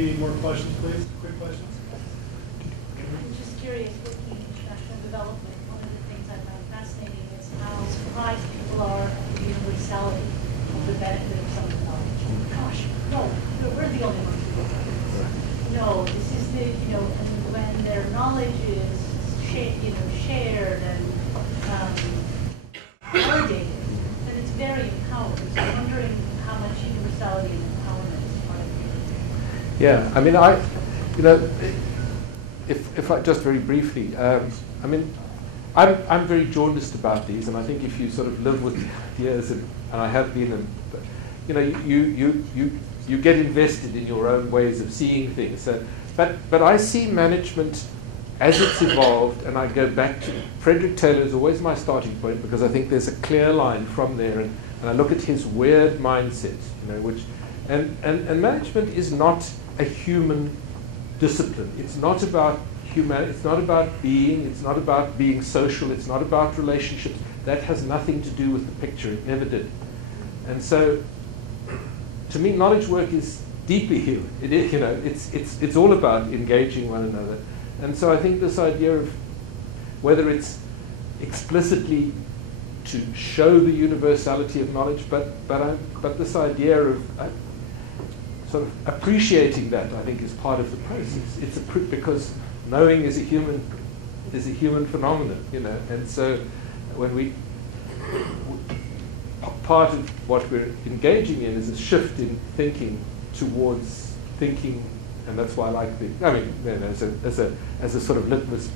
Any more questions, please? Quick questions? I'm just curious, looking at international development, one of the things I found fascinating is how surprised people are at the universality of the benefit of some knowledge. Gosh, no, we're the only ones who do this. No, this is the, and when their knowledge is shared and validated, then it's very empowering. So I'm wondering how much universality and empowerment is part of it. Yeah, I mean, if I just very briefly, I mean, I'm very jaundiced about these, and I think if you sort of live with ideas, and I have been, you get invested in your own ways of seeing things. So, but I see management as it's evolved, and I go back to Frederick Taylor is always my starting point because I think there's a clear line from there, and I look at his weird mindset, which, and management is not a human discipline. It's not about it's not about being. It's not about being social. It's not about relationships. That has nothing to do with the picture. It never did. And so, to me, knowledge work is deeply human. It is, it's all about engaging one another. And so I think this idea of whether it's explicitly to show the universality of knowledge, but this idea of sort of appreciating that, I think, is part of the process. It's because knowing is a human phenomenon, And so when part of what we're engaging in is a shift in thinking towards thinking. And that's why I like as a sort of litmus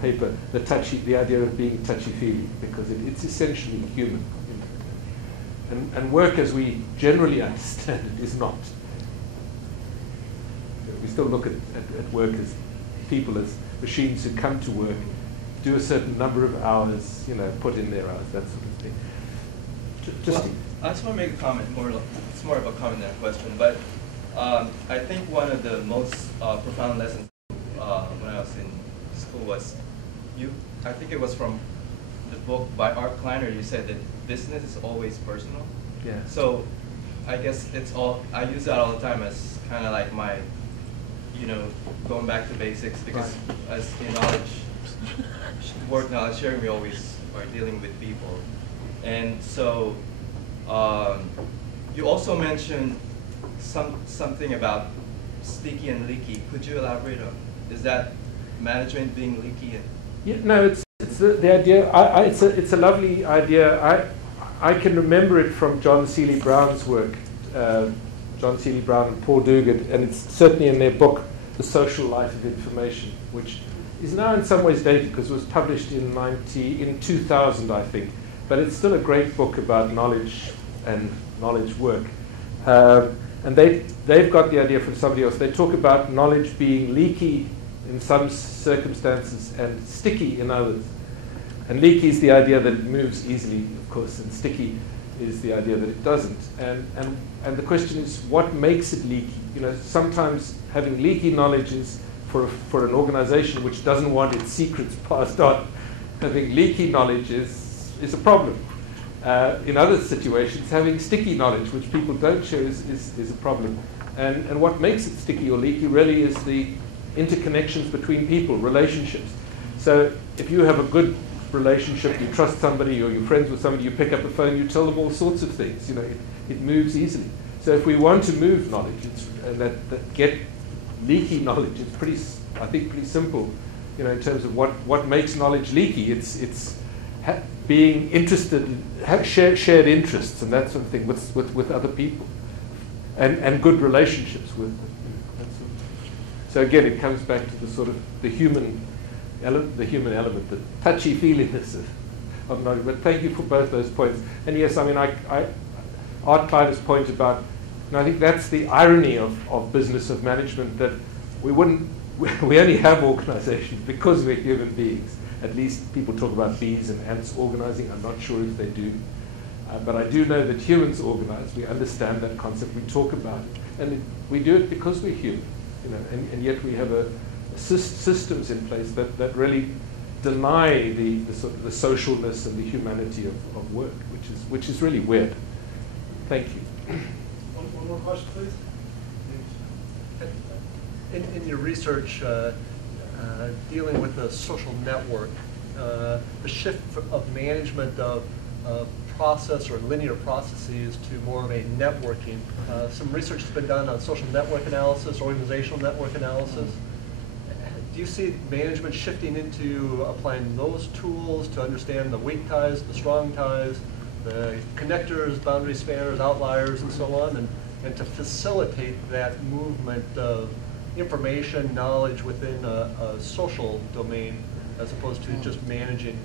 paper, the idea of being touchy-feely, because it's essentially human. And work as we generally understand it is not. We still look at work as people, as machines who come to work, do a certain number of hours, put in their hours, that sort of thing. I just want to make a comment, it's more of a comment than a question, but I think one of the most profound lessons when I was in school was I think it was from the book by Art Kleiner. You said that business is always personal. Yeah. So I guess I use that all the time as kind of like my, going back to basics, because as in work knowledge sharing, we always are dealing with people. And so you also mentioned something about sticky and leaky. Could you elaborate on? Is that management being leaky? No, it's the idea. It's a lovely idea. I can remember it from John Seeley Brown's work, John Seeley Brown and Paul Duguid, and it's certainly in their book, The Social Life of Information, which is now in some ways dated because it was published in 2000, I think. But it's still a great book about knowledge and knowledge work. And they've got the idea from somebody else. They talk about knowledge being leaky in some circumstances and sticky in others. And leaky is the idea that it moves easily, of course, and sticky is the idea that it doesn't. And the question is, what makes it leaky? Sometimes having leaky knowledge is for an organization which doesn't want its secrets passed on. Having leaky knowledge is a problem. In other situations, having sticky knowledge, which people don't share, is a problem. And what makes it sticky or leaky really is the interconnections between people, relationships. So if you have a good relationship, you trust somebody, or you're friends with somebody, you pick up the phone, you tell them all sorts of things. It moves easily. So if we want to move knowledge, that get leaky knowledge, it's pretty simple. In terms of what makes knowledge leaky, it's being interested, shared interests and that sort of thing with other people, and good relationships with them. So again, it comes back to the sort of the human element, the touchy-feeliness of knowledge. But thank you for both those points. And yes, I mean, Art Kleiner's point about, I think that's the irony of business, of management, that we only have organizations because we're human beings. At least people talk about bees and ants organizing. I'm not sure if they do. But I do know that humans organize. We understand that concept. We talk about it. And we do it because we're human. And yet we have systems in place that really deny the sort of the socialness and the humanity of work, which is really weird. Thank you. One more question, please. In your research dealing with the social network, the shift of management of process or linear processes to more of a networking. Some research has been done on social network analysis, organizational network analysis. Do you see management shifting into applying those tools to understand the weak ties, the strong ties, the connectors, boundary spanners, outliers, and so on, and to facilitate that movement of information, knowledge within a social domain as opposed to just managing?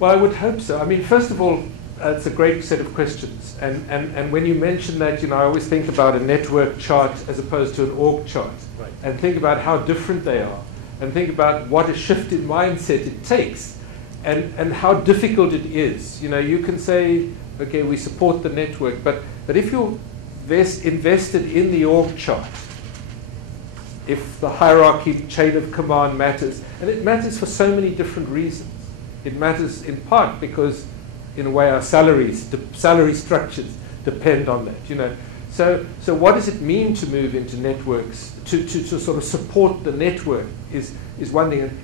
Well, I would hope so. I mean, first of all, it's a great set of questions. And when you mention that, you know, I always think about a network chart as opposed to an org chart. Right. And think about how different they are. And think about what a shift in mindset it takes. And how difficult it is. You know, you can say, okay, we support the network. But if you're invested in the org chart, if the hierarchy, chain of command matters, and it matters for so many different reasons. It matters in part because, in a way, our salary structures depend on that. You know, so what does it mean to move into networks to sort of support the network is one thing. And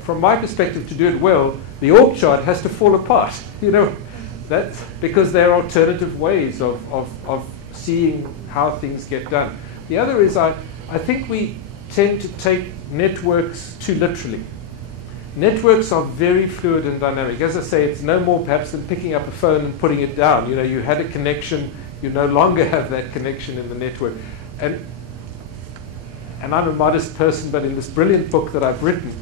from my perspective, to do it well, the org chart has to fall apart. You know, that's because there are alternative ways of seeing how things get done. The other is I think we tend to take networks too literally. Networks are very fluid and dynamic. As I say, it's no more perhaps than picking up a phone and putting it down. You know, you had a connection, you no longer have that connection in the network. And I'm a modest person, but in this brilliant book that I've written,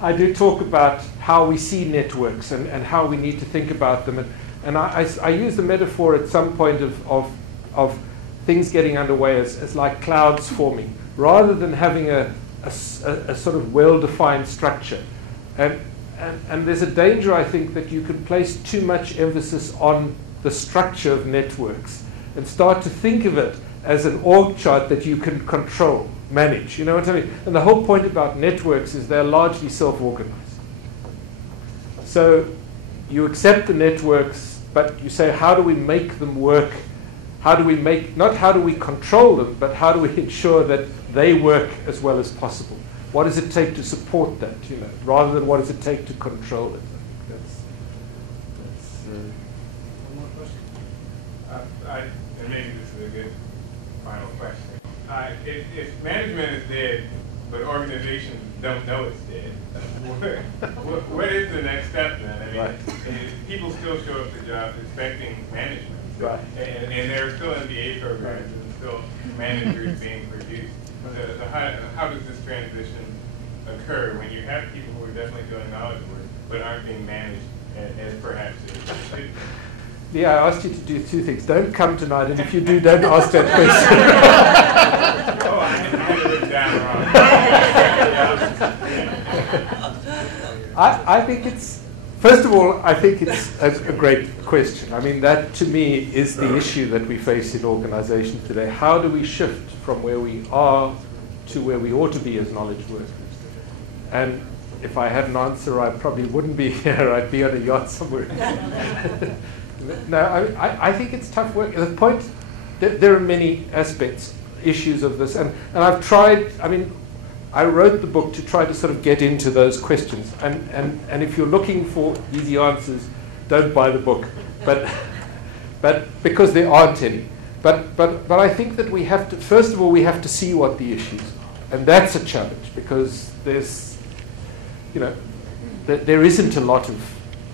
I do talk about how we see networks and how we need to think about them. And I use the metaphor at some point of things getting underway as like clouds forming, rather than having a sort of well-defined structure. And there's a danger, I think, that you can place too much emphasis on the structure of networks and start to think of it as an org chart that you can control, manage. You know what I mean? And the whole point about networks is they're largely self-organized. So you accept the networks, but you say, how do we make them work? How do we not how do we control them, but how do we ensure that they work as well as possible? What does it take to support that, you know, rather than what does it take to control it? I think that's One more question? And maybe this is a good final question. If management is dead, but organizations don't know it's dead, what is the next step then? I mean, Right. People still show up to jobs expecting management. Right. And there are still MBA programs and still managers being produced. So how does this transition occur when you have people who are definitely doing knowledge work but aren't being managed as perhaps they should? Yeah, I asked you to do two things. Don't come tonight, and if you do, don't ask that question. Oh, I had it written down wrong. I think it's, first of all, I think it's a great question. I mean, that to me is the issue that we face in organizations today. How do we shift from where we are to where we ought to be as knowledge workers? And if I had an answer, I probably wouldn't be here. I'd be on a yacht somewhere. No, I think it's tough work. The point, there are many aspects, issues of this. And I've tried, I mean, I wrote the book to try to sort of get into those questions. And if you're looking for easy answers, don't buy the book. But because there aren't any. But I think that we have to, first of all, we have to see what the issues are. And that's a challenge because there's, you know, there isn't a lot of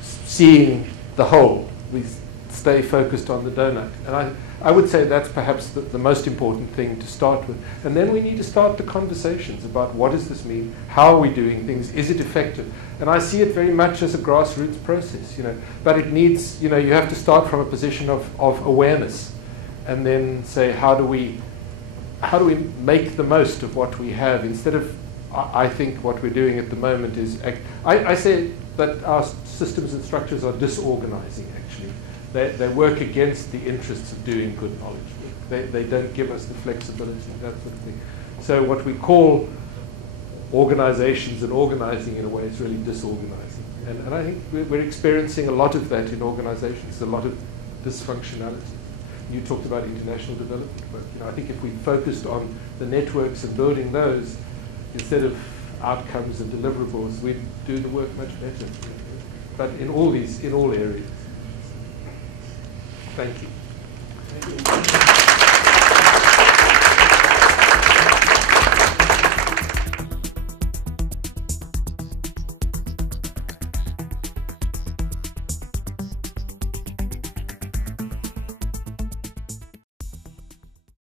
seeing the whole. We stay focused on the donut. And I would say that's perhaps the most important thing to start with. And then we need to start the conversations about what does this mean? How are we doing things? Is it effective? And I see it very much as a grassroots process, you know. But it needs, you know, you have to start from a position of awareness and then say, how do we make the most of what we have instead of, I think what we're doing at the moment is, I say that our systems and structures are disorganizing, actually. They work against the interests of doing good knowledge work. They don't give us the flexibility, that sort of thing. So what we call organizations and organizing in a way is really disorganizing. And I think we're experiencing a lot of that in organizations, a lot of dysfunctionality. You talked about international development work. You know, I think if we focused on the networks and building those instead of outcomes and deliverables, we'd do the work much better. But in all areas. Thank you. Thank you.